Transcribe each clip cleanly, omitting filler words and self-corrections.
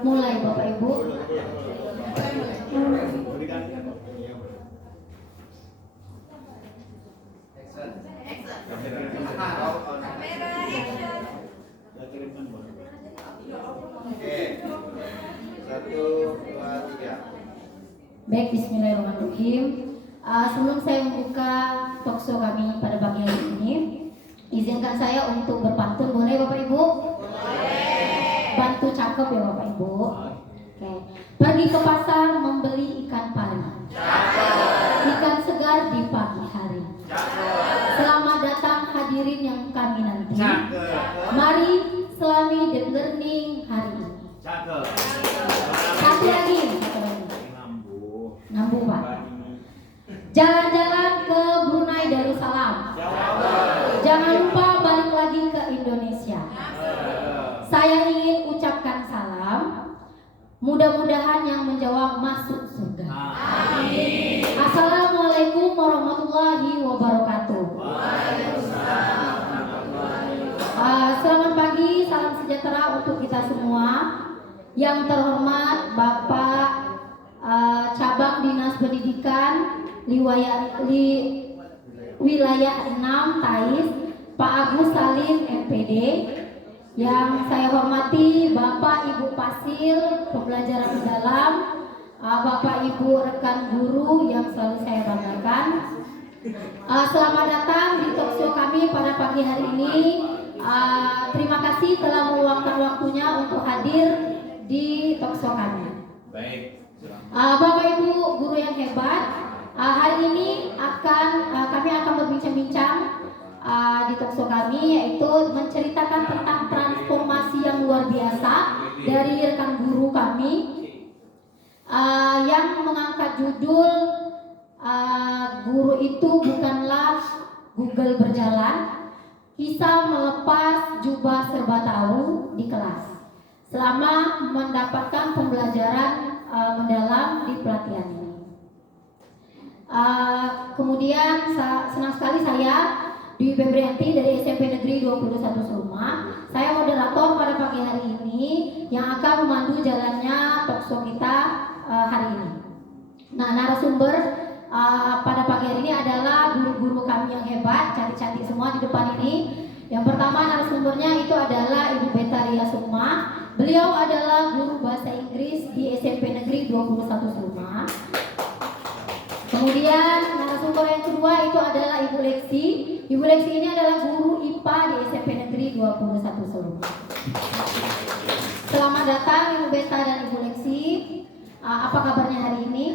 Mulai Bapak Ibu. Baik, bismillahirrahmanirrahim. Sebelum saya membuka talkshow kami pada pagi hari ini, izinkan saya untuk berpantun, boleh Bapak Ibu? Boleh. Bantu cakep ya Bapak Ibu. Oke. Pergi ke pasar membeli ikan pari. Ikan segar di pagi hari. Selamat datang hadirin yang kami nanti. Mari selami the learning hari ini. Satu lagi. Nambung Pak. Jalan-jalan ke Brunei Darussalam. Jangan lupa balik lagi ke Indonesia. Saya ingin ucapkan salam. Mudah-mudahan yang menjawab masuk surga. Amin. Assalamualaikum warahmatullahi wabarakatuh. Selamat pagi, salam sejahtera untuk kita semua. Yang terhormat Bapak Cabang Dinas Pendidikan Wilayah 6 Tais, Pak Agus Salim MPD. Yang saya hormati Bapak Ibu Pasil Pembelajaran Mendalam, Bapak Ibu rekan guru yang selalu saya banggakan. Selamat datang di talkshow kami pada pagi hari ini. Terima kasih telah meluangkan waktunya untuk hadir di talkshow kami. Baik. Bapak Ibu guru yang hebat, hari ini kami akan berbincang-bincang di talkshow kami, yaitu menceritakan tentang transformasi yang luar biasa dari rekan guru kami yang mengangkat judul Guru itu bukanlah Google berjalan, kisah melepas jubah serba tahu di kelas selama mendapatkan pembelajaran mendalam di pelatihan ini. Kemudian senang sekali saya Dwi Febrianti dari SMP Negeri 21 Seluma. Saya moderator pada pagi hari ini yang akan memandu jalannya talkshow kita hari ini. Nah, narasumber pada pagi hari ini adalah guru-guru kami yang hebat, cantik-cantik semua di depan ini. Yang pertama narasumbernya itu adalah Ibu Betaria Sukma. Beliau adalah guru bahasa Inggris di SMP Negeri 21 Seluma. Kemudian narasumber yang kedua itu adalah Ibu Leksi. Ibu Leksi ini adalah guru IPA di SMP Negeri 21 Seluma. Selamat datang Ibu Beta dan Ibu Leksi. Apa kabarnya hari ini?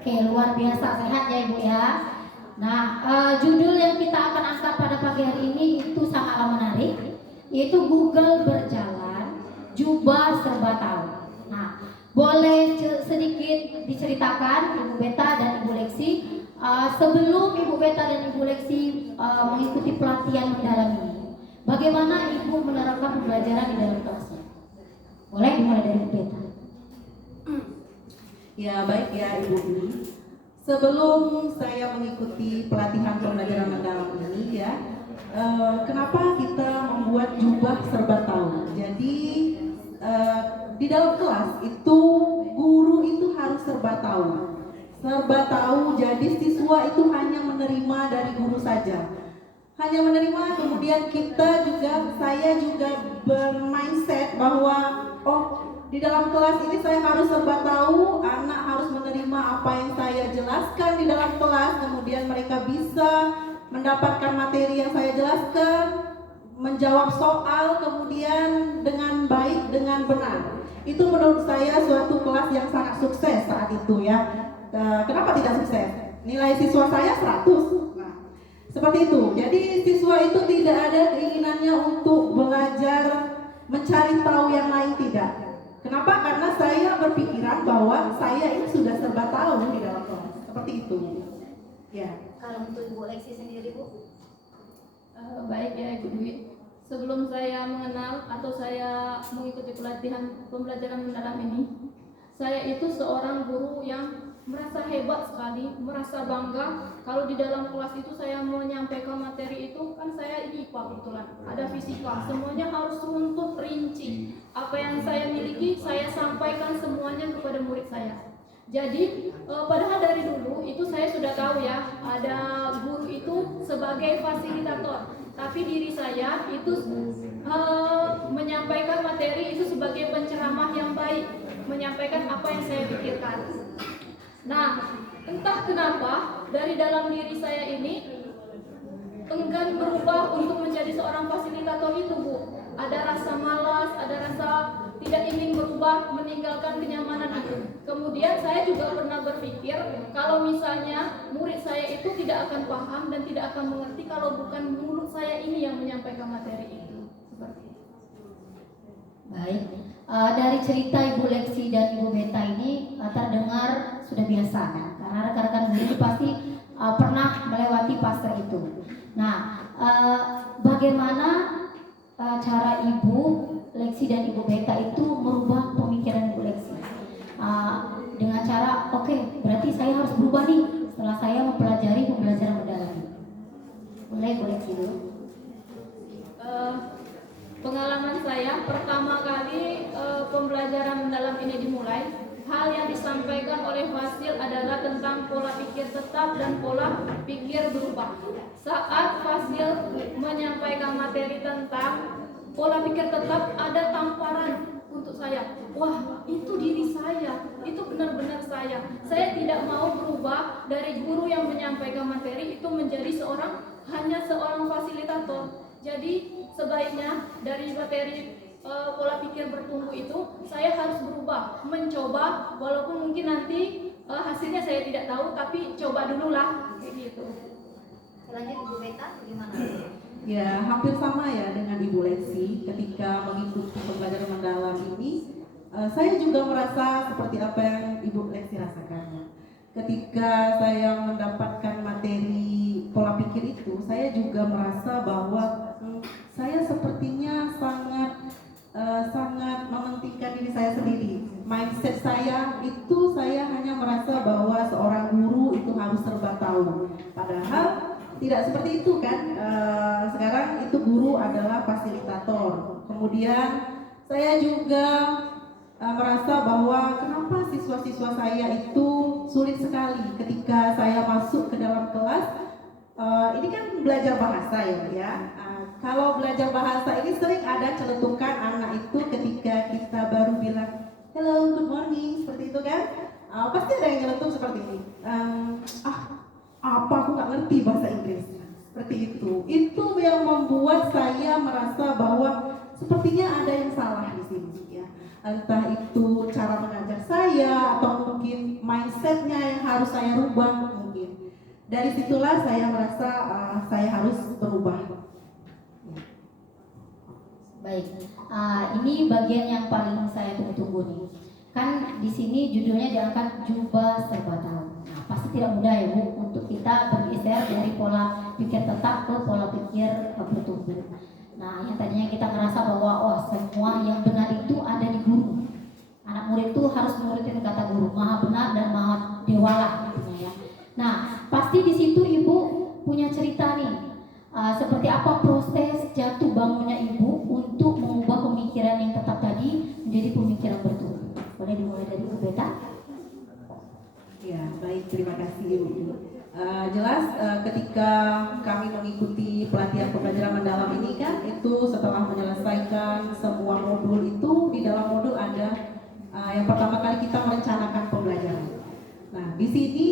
Oke, luar biasa, sehat ya Ibu ya. Nah, judul yang kita akan angkat pada pagi hari ini itu sangatlah menarik, yaitu Google berjalan, jubah serba tahu. Nah, boleh sedikit diceritakan Ibu Beta dan Ibu Leksi sebelum Ibu Beta dan Ibu Leksi mengikuti pelatihan mendalam ini, bagaimana Ibu menerapkan pembelajaran di dalam kelasnya? Boleh dimulai dari Ibu Beta. Ya, baik ya Ibu Dwi. Sebelum saya mengikuti pelatihan pembelajaran mendalam ini ya, kenapa kita membuat jubah serba tahu? Jadi di dalam kelas itu guru itu harus serba tahu. Serba tahu, jadi siswa itu hanya menerima dari guru saja. Hanya menerima, kemudian saya juga bermindset bahwa di dalam kelas ini saya harus serba tahu, anak harus menerima apa yang saya jelaskan di dalam kelas, kemudian mereka bisa mendapatkan materi yang saya jelaskan, menjawab soal kemudian dengan baik, dengan benar. Itu menurut saya suatu kelas yang sangat sukses saat itu ya. Kenapa tidak sukses? Nilai siswa saya 100. Nah, seperti itu. Jadi siswa itu tidak ada keinginannya untuk belajar mencari tahu yang lain, tidak. Kenapa? Karena saya berpikiran bahwa saya ini sudah serba tahu di dalam kelas. Seperti itu. Ya. Kalau untuk Ibu Leksi sendiri, Bu? Baik ya Ibu Dwi. Sebelum saya mengenal atau saya mengikuti pelatihan pembelajaran mendalam ini, saya itu seorang guru yang merasa hebat sekali, merasa bangga kalau di dalam kelas itu saya menyampaikan materi itu. Kan saya ini IPA kebetulan, ada fisika, semuanya harus runtut rinci. Apa yang saya miliki saya sampaikan semuanya kepada murid saya. Jadi padahal dari dulu itu saya sudah tahu ya, ada guru itu sebagai fasilitator, tapi diri saya itu menyampaikan materi itu sebagai penceramah yang baik, menyampaikan apa yang saya pikirkan. Nah, entah kenapa dari dalam diri saya ini enggan berubah untuk menjadi seorang fasilitator itu, Bu. Ada rasa malas, ada rasa tidak ingin berubah, meninggalkan kenyamanan itu. Kemudian saya juga pernah berpikir kalau misalnya murid saya itu tidak akan paham dan tidak akan mengerti kalau bukan mulut saya ini yang menyampaikan materi itu. Seperti itu. Baik, dari cerita Ibu Lexi dan Ibu Beta ini terdengar sudah biasa kan? Karena rekan-rekan guru pasti pernah melewati fase itu. Nah, bagaimana cara Ibu Lexi dan Ibu Beta itu merubah pemikiran Ibu Lexi? Dengan cara, oke, berarti saya harus berubah nih setelah saya mempelajari pembelajaran mendalam. Mulai Ibu Lexi dulu. Pengalaman saya pertama kali pembelajaran mendalam ini dimulai, hal yang disampaikan oleh Fasil adalah tentang pola pikir tetap dan pola pikir berubah. Saat Fasil menyampaikan materi tentang pola pikir tetap, ada tamparan untuk saya. Wah, itu diri saya, itu benar-benar saya. Saya tidak mau berubah dari guru yang menyampaikan materi itu menjadi hanya seorang fasilitator. Jadi sebaiknya dari materi pola pikir bertumbuh itu saya harus berubah, mencoba, walaupun mungkin nanti hasilnya saya tidak tahu, tapi coba dulu lah gitu. Selanjutnya Ibu Beta gimana? Ya, hampir sama ya dengan Ibu Lexi. Ketika mengikuti pembelajaran mendalam ini, saya juga merasa seperti apa yang Ibu Lexi rasakan. Ketika saya mendapatkan materi pola pikir itu, saya juga merasa bahwa saya sepertinya sangat mementingkan diri saya sendiri. Mindset saya itu, saya hanya merasa bahwa seorang guru itu harus serba tahu. Padahal tidak seperti itu kan. Sekarang itu guru adalah fasilitator. Kemudian saya juga merasa bahwa kenapa siswa-siswa saya itu sulit sekali ketika saya masuk ke dalam kelas. Ini kan belajar bahasa ya. Kalau belajar bahasa ini sering ada celetukan anak itu ketika kita baru bilang hello, good morning, seperti itu kan. Pasti ada yang nyeletuk seperti ini. Apa aku nggak ngerti bahasa Inggris, seperti itu. Itu yang membuat saya merasa bahwa sepertinya ada yang salah di sini ya. Entah itu cara mengajar saya atau mungkin mindsetnya yang harus saya rubah mungkin. Dari situlah saya merasa saya harus berubah. Baik, ini bagian yang paling saya tunggu-tunggu nih. Kan di sini judulnya diangkat jubah serba tahu. Nah, pasti tidak mudah ya Bu untuk kita bergeser dari pola pikir tetap ke pola pikir bertumbuh. Nah, yang tadinya kita ngerasa bahwa semua yang benar itu ada di guru. Anak murid itu harus menurutin kata guru, maha benar dan maha dewalah gitu ya. Nah, pasti di situ Ibu punya cerita nih. Seperti apa proses jatuh bangunnya Ibu untuk mengubah pemikiran yang tetap tadi menjadi pemikiran bertumbuh? Boleh dimulai dari Ibu Beta? Ya, baik, terima kasih Ibu. Jelas ketika kami mengikuti pelatihan pembelajaran mendalam ini kan, itu setelah menyelesaikan semua modul itu, di dalam modul ada yang pertama kali kita merencanakan pembelajaran. Nah, di sini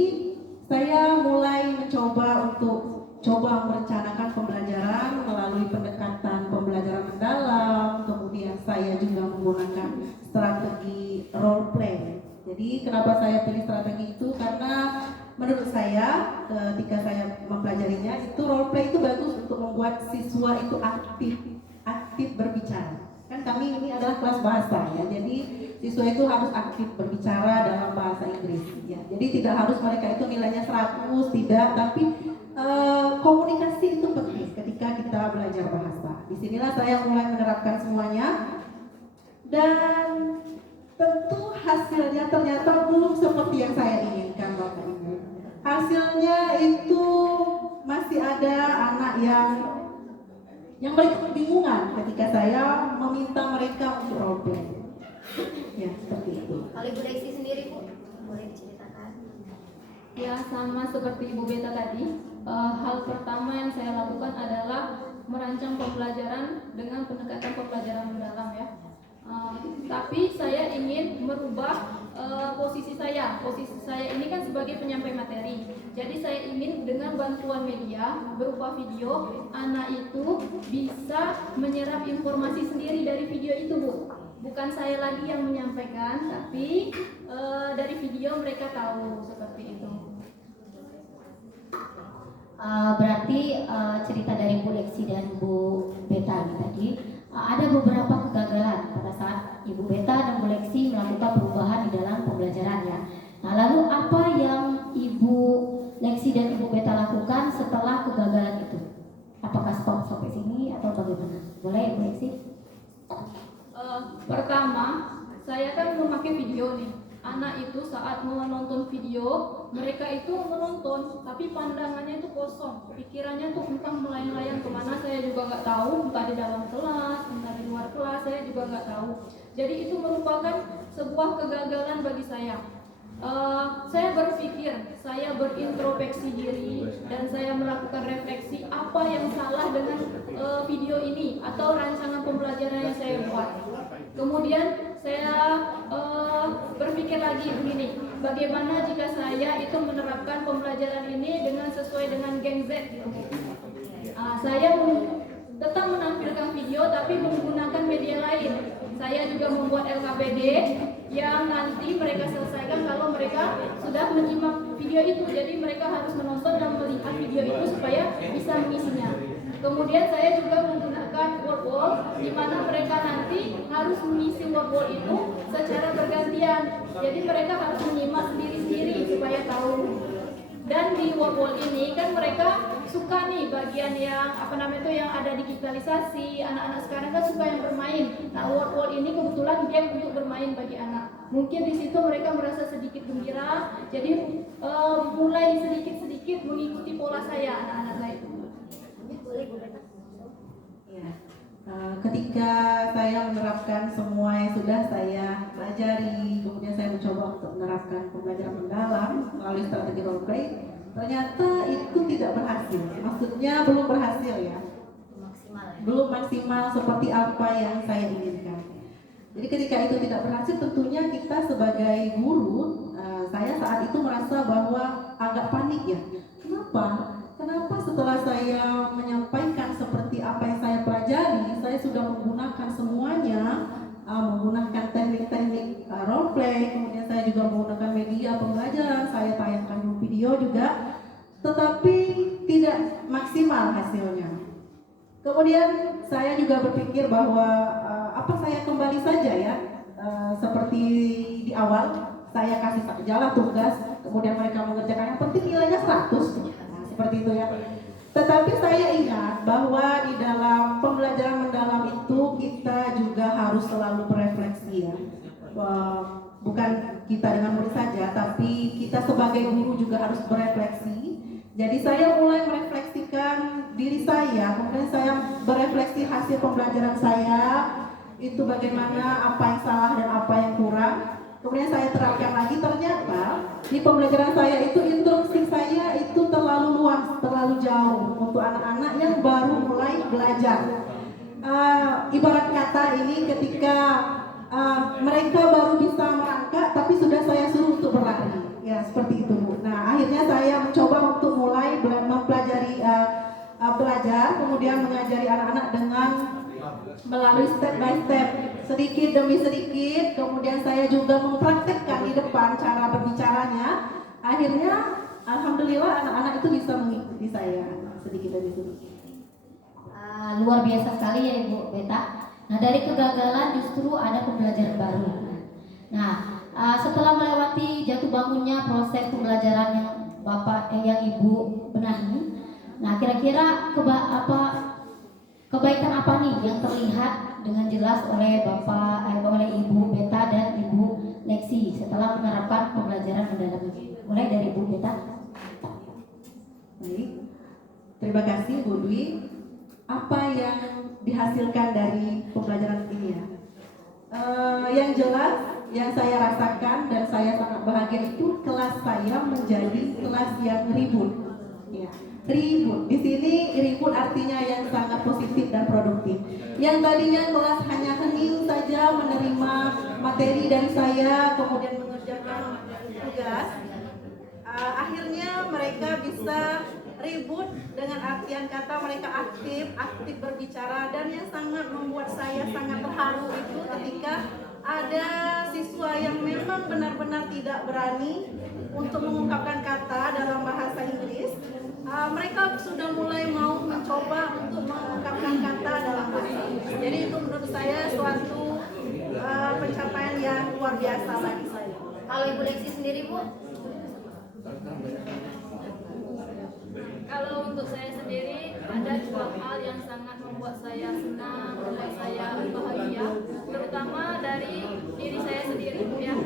saya mulai mencoba untuk merencanakan pembelajaran melalui pendekatan pembelajaran mendalam. Kemudian saya juga menggunakan strategi role play. Jadi kenapa saya pilih strategi itu? Karena menurut saya ketika saya mempelajarinya itu role play itu bagus untuk membuat siswa itu aktif berbicara. Kan kami ini adalah kelas bahasa ya. Jadi siswa itu harus aktif berbicara dalam bahasa Inggris ya. Jadi tidak harus mereka itu nilainya 100, tidak, tapi komunikasi itu penting ketika kita belajar bahasa. Disinilah saya mulai menerapkan semuanya. Dan tentu hasilnya ternyata belum seperti yang saya inginkan Bapak Ibu. Hasilnya itu masih ada anak yang mereka kebingungan ketika saya meminta mereka untuk role play. Ya, seperti itu. Kalau Ibu Lexi sendiri Bu, boleh diceritakan? Ya, sama seperti Ibu Beta tadi, hal pertama yang saya lakukan adalah merancang pembelajaran dengan pendekatan pembelajaran mendalam ya. Tapi saya ingin merubah posisi saya. Posisi saya ini kan sebagai penyampai materi. Jadi saya ingin dengan bantuan media berupa video, anak itu bisa menyerap informasi sendiri dari video itu, Bu. Bukan saya lagi yang menyampaikan, tapi dari video mereka tahu seperti itu. Berarti cerita dari Bu Lexi dan Bu Beta tadi ada beberapa kegagalan pada saat Ibu Beta dan Bu Lexi melakukan perubahan di dalam pembelajarannya. Nah, lalu apa yang Ibu Lexi dan Ibu Beta lakukan setelah kegagalan itu? Apakah stop sampai sini atau bagaimana? Boleh Ibu Lexi? Pertama, saya kan memakai video nih. Anak itu saat menonton video, mereka itu menonton, tapi pandangannya itu kosong, pikirannya tuh entah melayang-layang kemana saya juga nggak tahu, entah di dalam kelas, entah di luar kelas, saya juga nggak tahu. Jadi itu merupakan sebuah kegagalan bagi saya. Saya berpikir, saya berintrospeksi diri dan saya melakukan refleksi apa yang salah dengan video ini atau rancangan pembelajaran yang saya buat. Kemudian saya berpikir lagi begini, bagaimana jika saya itu menerapkan pembelajaran ini dengan sesuai dengan Gen Z. Saya tetap menampilkan video tapi menggunakan media lain. Saya juga membuat LKPD yang nanti mereka selesaikan kalau mereka sudah menyimak video itu. Jadi mereka harus menonton dan melihat video itu supaya bisa mengisinya. Kemudian saya juga menggunakan word wall di mana mereka nanti harus mengisi word wall itu secara bergantian. Jadi mereka harus menyimak sendiri-sendiri supaya tahu. Dan di word wall ini kan mereka suka nih bagian yang yang ada digitalisasi. Anak-anak sekarang kan suka yang bermain. Nah, word wall ini kebetulan game untuk bermain bagi anak. Mungkin di situ mereka merasa sedikit gembira. Jadi mulai sedikit-sedikit mengikuti pola saya anak-anak saya. Ya. Ketika saya menerapkan semua yang sudah saya pelajari, kemudian saya mencoba untuk menerapkan pembelajaran mendalam melalui strategi role play, ternyata itu tidak berhasil. Maksudnya belum berhasil ya. Belum maksimal seperti apa yang saya inginkan. Jadi ketika itu tidak berhasil, tentunya kita sebagai guru, saya saat itu merasa bahwa agak panik ya. Kenapa setelah saya menyampaikan seperti apa yang saya pelajari, saya sudah menggunakan semuanya, menggunakan teknik-teknik role play, kemudian saya juga menggunakan media pembelajaran, saya tayangkan video juga, tetapi tidak maksimal hasilnya. Kemudian saya juga berpikir bahwa apa saya kembali saja ya, seperti di awal, saya kasih jalan tugas, kemudian mereka mengerjakan, yang penting nilainya 100. Seperti itu ya. Tetapi saya ingat bahwa di dalam pembelajaran mendalam itu kita juga harus selalu berefleksi ya. Bukan kita dengan murid saja, tapi kita sebagai guru juga harus berefleksi. Jadi saya mulai merefleksikan diri saya, kemudian saya berefleksi hasil pembelajaran saya, itu bagaimana, apa yang salah dan apa yang kurang. Kemudian saya terapkan lagi, ternyata di pembelajaran saya itu instruksi saya itu terlalu luas, terlalu jauh untuk anak-anak yang baru mulai belajar. Ibarat kata ini ketika mereka baru bisa merangkak, tapi sudah saya suruh untuk berlari, ya seperti itu. Nah akhirnya saya mencoba untuk mulai mempelajari belajar, kemudian mengajari anak-anak dengan melalui step by step, sedikit demi sedikit. Kemudian saya juga mempraktekkan di depan cara berbicaranya. Akhirnya alhamdulillah anak-anak itu bisa mengikuti saya sedikit demi sedikit. Luar biasa sekali ya Ibu Beta. Nah, dari kegagalan justru ada pembelajaran baru. Nah, setelah melewati jatuh bangunnya proses pembelajaran yang yang Ibu benahi, nah kira-kira kebaikan apa nih yang terlihat dengan jelas oleh oleh Ibu Beta dan Ibu Lexi setelah menerapkan pembelajaran mendalam ini? Mulai dari Ibu Beta. Baik, terima kasih Bu Dwi. Apa yang dihasilkan dari pembelajaran ini ya? Yang jelas, yang saya rasakan dan saya sangat bahagia itu kelas saya menjadi kelas yang ribut. Ya, ribut. Di sini ribut artinya yang sangat positif dan produktif. Yang tadinya kelas hanya hening saja menerima materi dari saya, kemudian mengerjakan tugas. Akhirnya mereka bisa ribut dengan artian kata mereka aktif berbicara, dan yang sangat membuat saya sangat terharu itu ketika ada siswa yang memang benar-benar tidak berani untuk mengungkapkan kata dalam bahasa Inggris. Mereka sudah mulai mau mencoba untuk mengungkapkan kata dalam bahasa Inggris. Jadi itu menurut saya suatu pencapaian yang luar biasa bagi saya. Kalau Ibu Lexi sendiri, Bu? Kalau untuk saya sendiri ada dua hal yang sangat membuat saya senang, membuat saya bahagia, terutama dari diri saya sendiri, ya.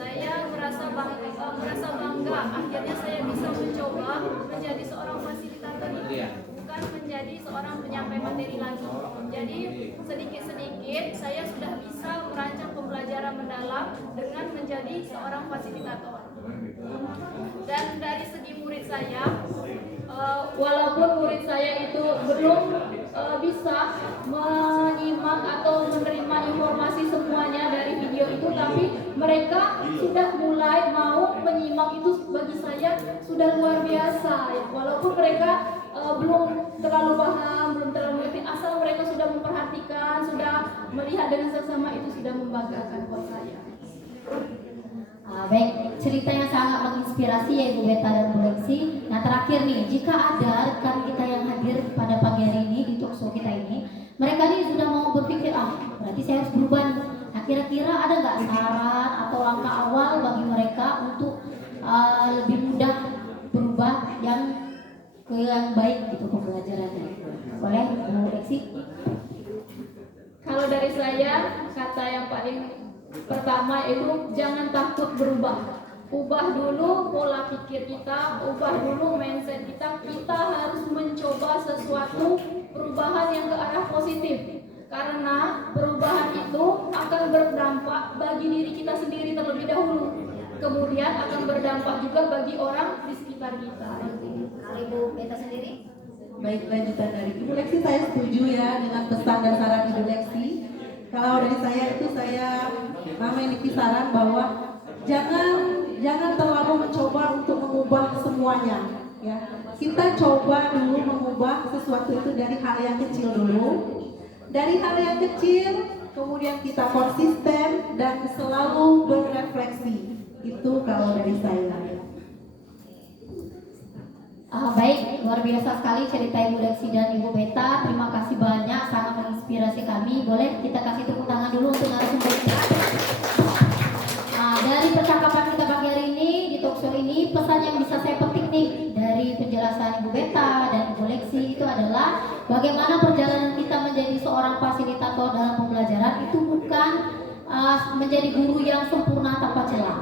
Saya merasa bangga akhirnya saya bisa mencoba menjadi seorang fasilitator ini, bukan menjadi seorang penyampai materi lagi. Jadi sedikit-sedikit saya sudah bisa merancang pembelajaran mendalam dengan menjadi seorang fasilitator. Dan dari segi murid saya, walaupun murid saya itu belum bisa menyimak atau menerima informasi semuanya dari video itu, tapi mereka sudah mulai mau menyimak. Itu bagi saya sudah luar biasa ya. Walaupun mereka belum terlalu paham, belum terlalu mengerti, asal mereka sudah memperhatikan, sudah melihat dengan seksama, itu sudah membanggakan buat saya. Baik, cerita yang sangat menginspirasi ya Ibu Beta dan Bu Lexi. Nah terakhir nih, jika ada rekan kita yang hadir pada pagi hari ini di talkshow kita ini, mereka nih sudah mau berpikir, berarti saya harus berubah nih. Nah kira-kira ada nggak saran atau langkah awal bagi mereka untuk lebih mudah berubah yang baik gitu pembelajarannya? Boleh Bu Lexi? Kalau dari saya, kata yang paling pertama itu jangan takut berubah. Ubah dulu pola pikir kita, ubah dulu mindset kita. Kita harus mencoba sesuatu perubahan yang ke arah positif. Karena perubahan itu akan berdampak bagi diri kita sendiri terlebih dahulu. Kemudian akan berdampak juga bagi orang di sekitar kita. Kalau Ibu Beta sendiri? Baik, lanjutan dari Ibu Lexi, saya setuju ya dengan pesan dan saran Ibu Lexi. Kalau dari saya itu saya memiliki saran bahwa jangan terlalu mencoba untuk mengubah semuanya ya. Kita coba dulu mengubah sesuatu itu dari hal yang kecil dulu. Dari hal yang kecil kemudian kita konsisten dan selalu berefleksi. Itu kalau dari saya. Baik, luar biasa sekali cerita Ibu Lexi dan Ibu Beta. Terima kasih banyak, sangat menginspirasi kami. Boleh kita kasih tepuk tangan dulu untuk narasumber kita. Dari percakapan kita pagi hari ini di talkshow ini, pesan yang bisa saya petik nih dari penjelasan Ibu Beta dan Ibu Lexi itu adalah bagaimana perjalanan kita menjadi seorang fasilitator dalam pembelajaran itu bukan menjadi guru yang sempurna tanpa celah,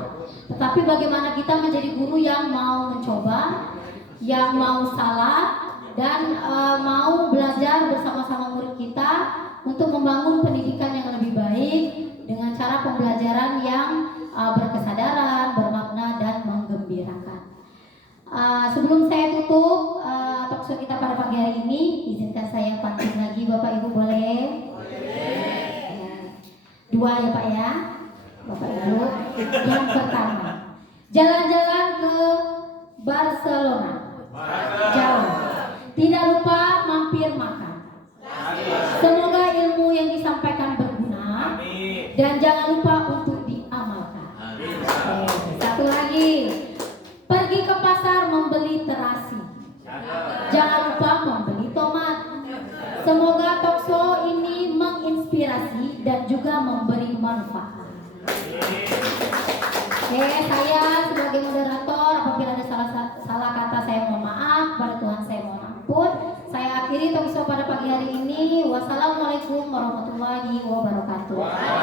tetapi bagaimana kita menjadi guru yang mau mencoba, yang mau salah, dan mau belajar bersama-sama murid kita untuk membangun pendidikan yang lebih baik dengan cara pembelajaran yang berkesadaran, bermakna, dan menggembirakan. Sebelum saya tutup talkshow kita pada pagi hari ini, izinkan saya pantun lagi, Bapak Ibu boleh? Dua ya Pak ya, Bapak Ibu. Yang pertama, jalan-jalan ke Barcelona. Jauh. Tidak lupa mampir makan. Semoga ilmu yang disampaikan berguna. Dan jangan lupa untuk diamalkan. Satu lagi, pergi ke pasar membeli terasi. Jangan lupa membeli tomat. Semoga talkshow ini menginspirasi dan juga memberi manfaat. Oke, saya sebagai moderator, apabila ada salah kata saya mohon maaf, pada Tuhan saya mohon ampun. Saya akhiri talkshow pada pagi hari ini. wabarakatuh.